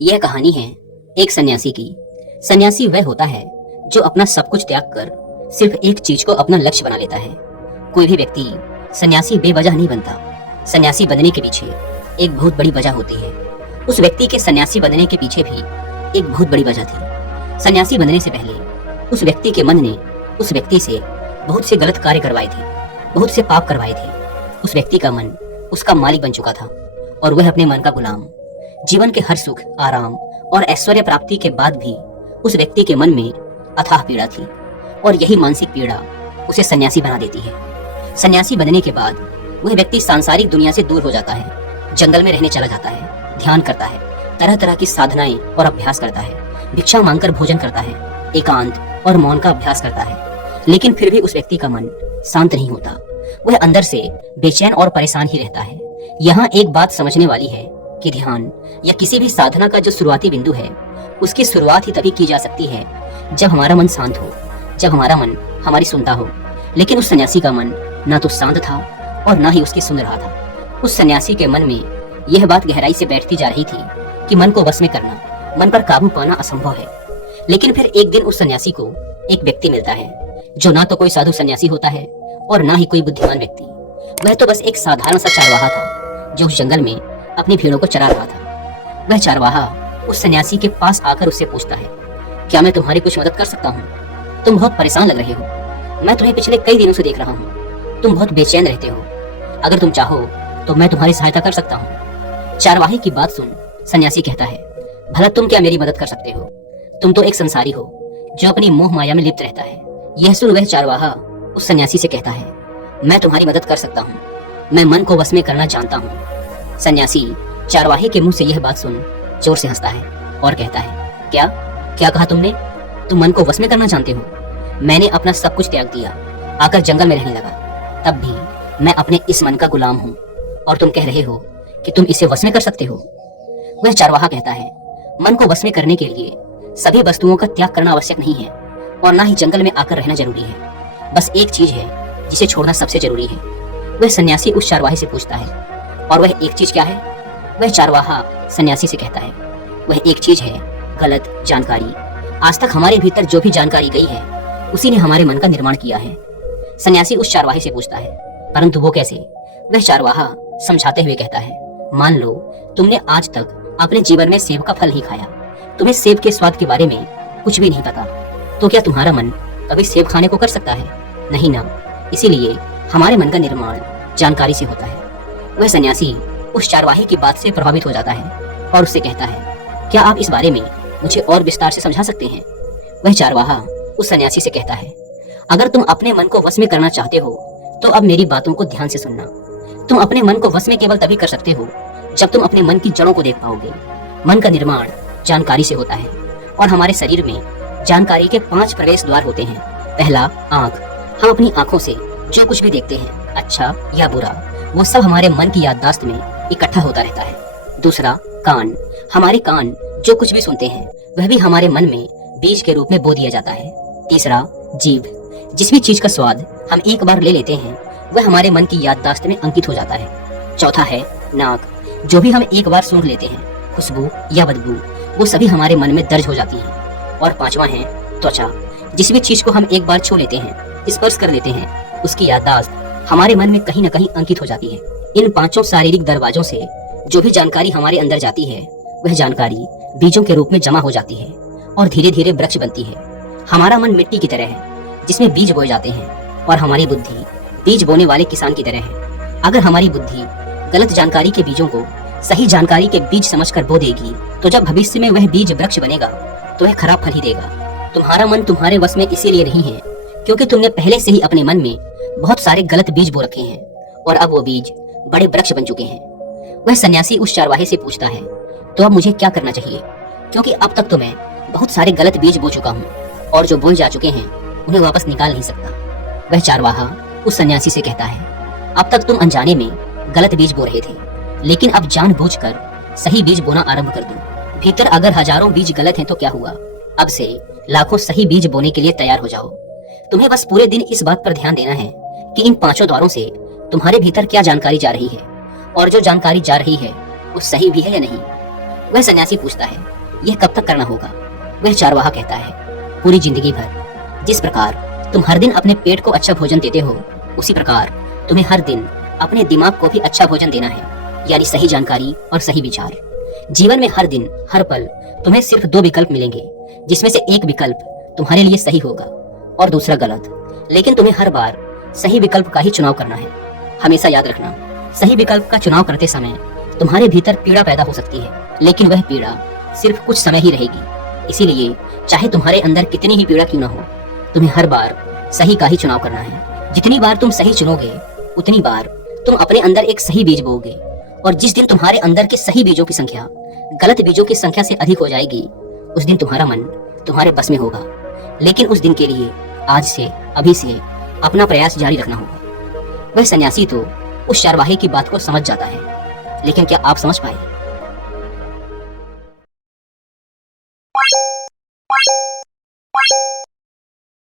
यह कहानी है एक सन्यासी की। सन्यासी वह होता है जो अपना सब कुछ त्याग कर सिर्फ एक चीज को अपना लक्ष्य बना लेता है। कोई भी व्यक्ति सन्यासी बेवजह नहीं बनता। सन्यासी बनने के पीछे एक बहुत बड़ी वजह होती है। उस व्यक्ति के सन्यासी बनने के पीछे भी एक बहुत बड़ी वजह थी। सन्यासी बनने से पहले उस व्यक्ति के मन ने उस व्यक्ति से बहुत से गलत कार्य करवाए थे, बहुत से पाप करवाए थे। उस व्यक्ति का मन उसका मालिक बन चुका था और वह अपने मन का गुलाम। जीवन के हर सुख, आराम और ऐश्वर्य प्राप्ति के बाद भी उस व्यक्ति के मन में अथाह पीड़ा थी और यही मानसिक पीड़ा उसे सन्यासी बना देती है। सन्यासी बनने के बाद वह व्यक्ति सांसारिक दुनिया से दूर हो जाता है, जंगल में रहने चला जाता है, ध्यान करता है, तरह तरह की साधनाएं और अभ्यास करता है, भिक्षा मांगकर भोजन करता है, एकांत और मौन का अभ्यास करता है। लेकिन फिर भी उस व्यक्ति का मन शांत नहीं होता। वह अंदर से बेचैन और परेशान ही रहता है। यहाँ एक बात समझने वाली है कि ध्यान या किसी भी साधना का जो शुरुआती बिंदु है, उसकी शुरुआत ही तभी की जा सकती है जब हमारा मन शांत हो, जब हमारा मन हमारी सुनता हो। लेकिन उस सन्यासी का मन ना तो शांत था और ना ही उसकी सुन रहा था। उस सन्यासी के मन में यह बात गहराई से बैठती जा रही थी कि मन को वश में करना, मन पर काबू पाना असंभव है। लेकिन फिर एक दिन उस सन्यासी को एक व्यक्ति मिलता है जो ना तो कोई साधु सन्यासी होता है और ना ही कोई बुद्धिमान व्यक्ति। वह तो बस एक साधारण सा चारवाहा था जो उस जंगल में अपनी भेड़ों को चरा रहा था। वह चारवाहा उस सन्यासी के पास आकर उससे पूछता है, क्या मैं तुम्हारी कुछ मदद कर सकता हूँ? तुम बहुत परेशान लग रहे हो। मैं तुम्हें पिछले कई दिनों से देख रहा हूँ। तुम बहुत बेचैन रहते हो। अगर तुम चाहो तो मैं तुम्हारी सहायता कर सकता हूँ। चारवाहे की बात सुन सन्यासी कहता है, भला तुम क्या मेरी मदद कर सकते हो? तुम तो एक संसारी हो जो अपनी मोह माया में लिप्त रहता है। यह सुन वह चारवाहा उस सन्यासी से कहता है, मैं तुम्हारी मदद कर सकता हूँ। मैं मन को वश में करना जानता हूँ। सन्यासी चारवाहे के मुंह से यह बात सुन जोर से हंसता है और कहता है, क्या क्या कहा तुमने? तुम मन को वश में करना जानते हो? मैंने अपना सब कुछ त्याग दिया, आकर जंगल में रहने लगा। तब भी मैं अपने इस मन का गुलाम हूँ और तुम कह रहे हो कि तुम इसे वश में कर सकते हो। वह चारवाहा कहता है, मन को वश में करने के लिए सभी वस्तुओं का त्याग करना आवश्यक नहीं है और ना ही जंगल में आकर रहना जरूरी है। बस एक चीज है जिसे छोड़ना सबसे जरूरी है। वह सन्यासी उस चारवाहे से पूछता है, और वह एक चीज क्या है? वह चारवाहा सन्यासी से कहता है, वह एक चीज है गलत जानकारी। आज तक हमारे भीतर जो भी जानकारी गई है उसी ने हमारे मन का निर्माण किया है। सन्यासी उस चारवाहे से पूछता है, परंतु वो कैसे? वह चारवाहा समझाते हुए कहता है, मान लो तुमने आज तक अपने जीवन में सेब का फल ही खाया, तुम्हें सेब के स्वाद के बारे में कुछ भी नहीं पता, तो क्या तुम्हारा मन कभी सेब खाने को कर सकता है? नहीं ना। इसीलिए हमारे मन का निर्माण जानकारी से होता है। वह सन्यासी उस चारवाहे की बात से प्रभावित हो जाता है और उससे कहता है, क्या आप इस बारे में मुझे और विस्तार से समझा सकते हैं? वह चारवाहा उस सन्यासी से कहता है, अगर तुम अपने मन को वश में करना चाहते हो तो अब मेरी बातों को ध्यान से सुनना। तुम अपने मन को वश में केवल तभी कर सकते हो जब तुम अपने मन की जड़ों को देख पाओगे। मन का निर्माण जानकारी से होता है और हमारे शरीर में जानकारी के 5 प्रवेश द्वार होते हैं। पहला, आंख। हम अपनी आंखों से जो कुछ भी देखते हैं, अच्छा या बुरा, वो सब हमारे मन की याददाश्त में इकट्ठा होता रहता है। दूसरा, कान। हमारे कान जो कुछ भी सुनते हैं वह भी हमारे मन में बीज के रूप में बो दिया जाता है। तीसरा, जीभ। जिस भी चीज का स्वाद हम एक बार ले लेते हैं वह हमारे मन की याददाश्त में अंकित हो जाता है। चौथा है नाक। जो भी हम एक बार सूंघ लेते हैं, खुशबू या बदबू, वो सभी हमारे मन में दर्ज हो जाती है। और पांचवा है त्वचा। जिस भी चीज को हम एक बार छू लेते हैं, स्पर्श कर लेते हैं, उसकी याददाश्त हमारे मन में कहीं न कहीं अंकित हो जाती है। इन 5 शारीरिक दरवाजों से जो भी जानकारी हमारे अंदर जाती है वह जानकारी बीजों के रूप में जमा हो जाती है और धीरे धीरे वृक्ष बनती है। हमारा मन मिट्टी की तरह है जिसमें बीज बोए जाते हैं और हमारी बुद्धि बीज बोने वाले किसान की तरह है। अगर हमारी बुद्धि गलत जानकारी के बीजों को सही जानकारी के बीज समझकर बो देगी तो जब भविष्य में वह बीज वृक्ष बनेगा तो वह खराब फल ही देगा। तुम्हारा मन तुम्हारे वश में इसीलिए नहीं है क्योंकि तुमने पहले से ही अपने मन में बहुत सारे गलत बीज बो रखे हैं और अब वो बीज बड़े वृक्ष बन चुके हैं। वह सन्यासी उस चारवाहे से पूछता है, तो अब मुझे क्या करना चाहिए? क्योंकि अब तक तो मैं बहुत सारे गलत बीज बो चुका हूँ और जो बोए जा चुके हैं उन्हें वापस निकाल नहीं सकता। वह चारवाहा उस सन्यासी से कहता है, अब तक तुम अनजाने में गलत बीज बो रहे थे, लेकिन अब जानबूझकर सही बीज बोना आरंभ कर दो। भीतर अगर हजारों बीज गलत हैं तो क्या हुआ? अब से लाखों सही बीज बोने के लिए तैयार हो जाओ। तुम्हें बस पूरे दिन इस बात पर ध्यान देना है कि इन 5 द्वारों से तुम्हारे भीतर क्या जानकारी जा रही है और जो जानकारी जा रही है वो सही भी है या नहीं। वह सन्यासी पूछता है, यह कब तक करना होगा? वह चारवाहा कहता है, पूरी जिंदगी भर। जिस प्रकार तुम हर दिन अपने पेट को अच्छा भोजन देते हो, उसी प्रकार तुम्हें हर दिन अपने दिमाग को भी अच्छा भोजन देना है, यानी सही जानकारी और सही विचार। जीवन में हर दिन हर पल तुम्हें सिर्फ 2 विकल्प मिलेंगे, जिसमें से एक विकल्प तुम्हारे लिए सही होगा और दूसरा गलत। लेकिन तुम्हें हर बार सही विकल्प का ही चुनाव करना है। हमेशा याद रखना, सही विकल्प का चुनाव करते समय तुम्हारे भीतर पीड़ा पैदा हो सकती है, लेकिन वह पीड़ा सिर्फ कुछ समय ही रहेगी। इसीलिए चाहे तुम्हारे अंदर कितनी ही पीड़ा क्यों न हो, तुम्हें हर बार सही का ही चुनाव करना है। जितनी बार तुम सही चुनोगे, उतनी बार तुम अपने अंदर एक सही बीज बोओगे, और जिस दिन तुम्हारे अंदर के सही बीजों की संख्या गलत बीजों की संख्या से अधिक हो जाएगी, उस दिन तुम्हारा मन तुम्हारे बस में होगा। लेकिन उस दिन के लिए आज से, अभी से अपना प्रयास जारी रखना होगा। वह सन्यासी तो उस चारवाहे की बात को समझ जाता है, लेकिन क्या आप समझ पाए?